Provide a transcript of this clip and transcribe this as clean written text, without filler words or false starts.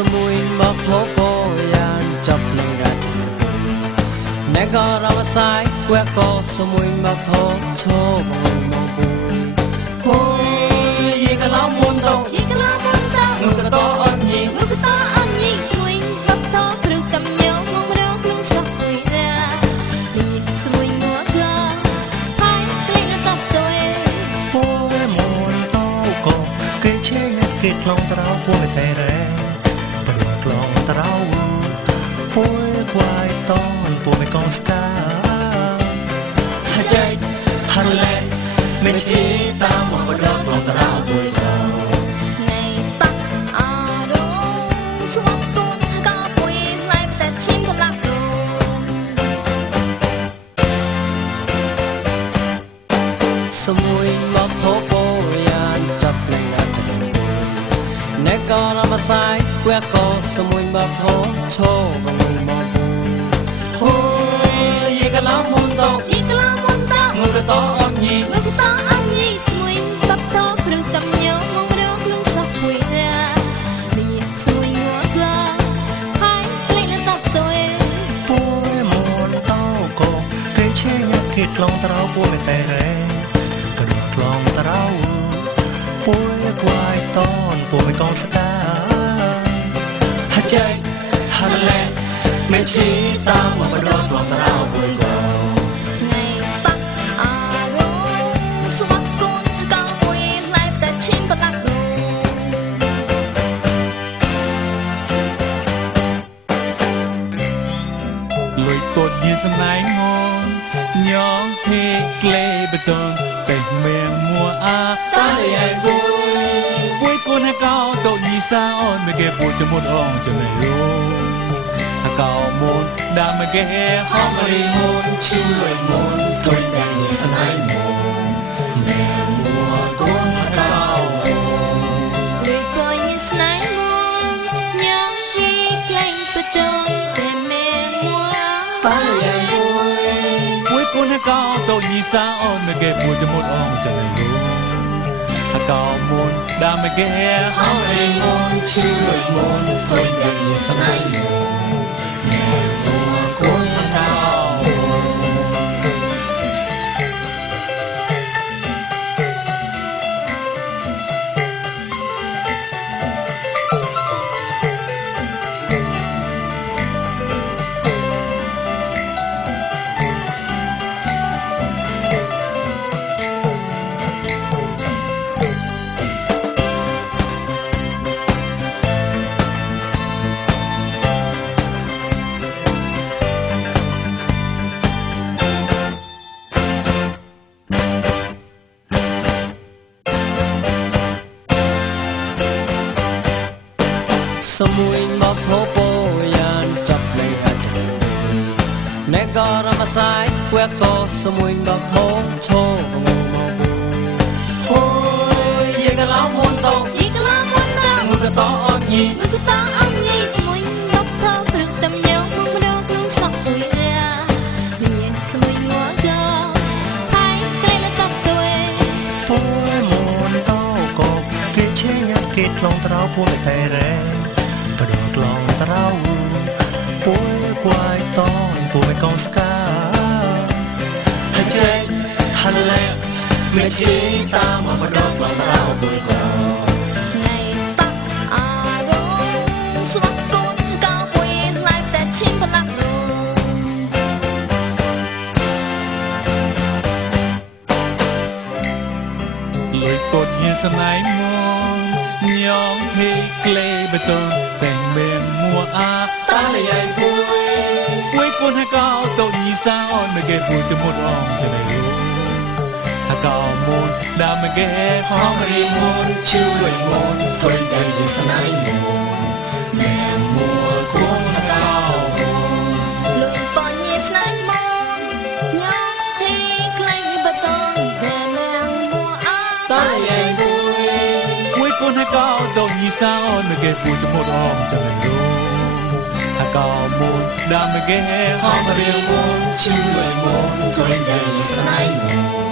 Semuiមកធោពោយ៉ាងចាប់លេងរាជអ្នកក៏រំសាយគួរក៏semuiមកធោឈោបងមកពូអូយយីកឡោមុនតោយីកឡោមុនតោងកតអត់ញីងកតអត់ញីsemuiមកធោព្រឹកកំញោមរងក្នុងសោះវិរាលីsemuiមកក៏ហើយក្លែងតបទៅអូយមុនតោក៏គេឆេងគេខ្លងត្រោពូមិនតែរ៉េក្លងត្រៅពួយควายតនពួយកងស្កាហើយใจฮันแลមិនជាតាមមកបដកក្លងត្រៅពួយកោនៃតាអារងស្វាត់គូនក៏ពួយឡែបតែឈិមកលាក់រូsemuiមកធោពោយ៉ាងចាប់លេងរាជអ្នកក៏រំសាយគួរក៏semuiមកធោឈោបងមកអូយយីកឡោមុនតោយីកឡោមុនតោងកតអត់ញីងកតអត់ញីsemuiមកធោព្រឹកកំញោមរងក្នុងសោះវិរាលីsemuiមកក៏ហើយក្លែងតបទៅពួយមុនតោក៏គេឆេញគេខ្លងត្រោពួយតែរ៉េក៏ដកខ្លងត្រោពួយควายតនពួយកងស្កាហើយใจฮันแลមិនជាតាមមកបដកក្លងត្រោពួយកោនៃតាអារងស្វាត់គូនក៏ពួយឡែបតែឈិមកលាក់រូលុយពតយីសំណៃមកញងភេក្លេបតនតែមានមួអាតាយាយគួយគួនកោតយីសាអូនមកគេពួយចមុតអងចំណៃរូកោមុនដាមកគេហមរីមុនឈឺលុយមុនទុយតែយីស្នៃមុនមានមួគួនកោលុយពយីស្នៃមុនញងភេក្លេបតនតែមានមួតាយាយគួយគួនកោតយីសាអូនមកគេពួយចមុតអងចំណៃរូកោមុនដាមកគេហមរីមុនឈឺលុយមុនទុយតែយីស្នៃមុនsemuiមកធោពោយ៉ាងចាប់លេងរាជអ្នកក៏រំសាយគួរក៏semuiមកធោឈោបងមកអូយយីកឡោមុនតោយីកឡោមុនតោងកតអត់ញីងកតអត់ញីsemuiមកធោព្រឹកតំញោមរងក្នុងសោះវិរាលីsemuiមកក៏ហើយក្លែងតបទៅអូយមុនតោក៏គេឆេញគេខ្លងត្រោពួយតែរ៉េបដកក្លងត្រៅពួយควายតនពួយកងស្កាហើយใจฮันแลមិនជាតាមមកបដកក្លងត្រៅពួយកោនៃតាអារងស្វាត់គូនក៏ពួយឡែបតែឈិមកលាក់រូលុយពតយីសំណៃមកញងភេក្លេបតនតែមានមួអាតាយាយគួយគួនកោតយីសាអូនមកគេពួយចមុតអងចំណៃរូកោមុនដាមកគេហមរីមុនឈឺលុយមុនទុយតែយីស្នៃមុនមានមួគួនកោលុយបនយីស្នៃមុនញងភេក្លេបតនតែមានមួអាតាយាយគួយគួនកោតយីសាអូនមកគេពួយចមុតអងចំណៃរូកោមុនដាមកគេហមរីមុនឈឺលុយមុនទុយតែយីស្នៃមុន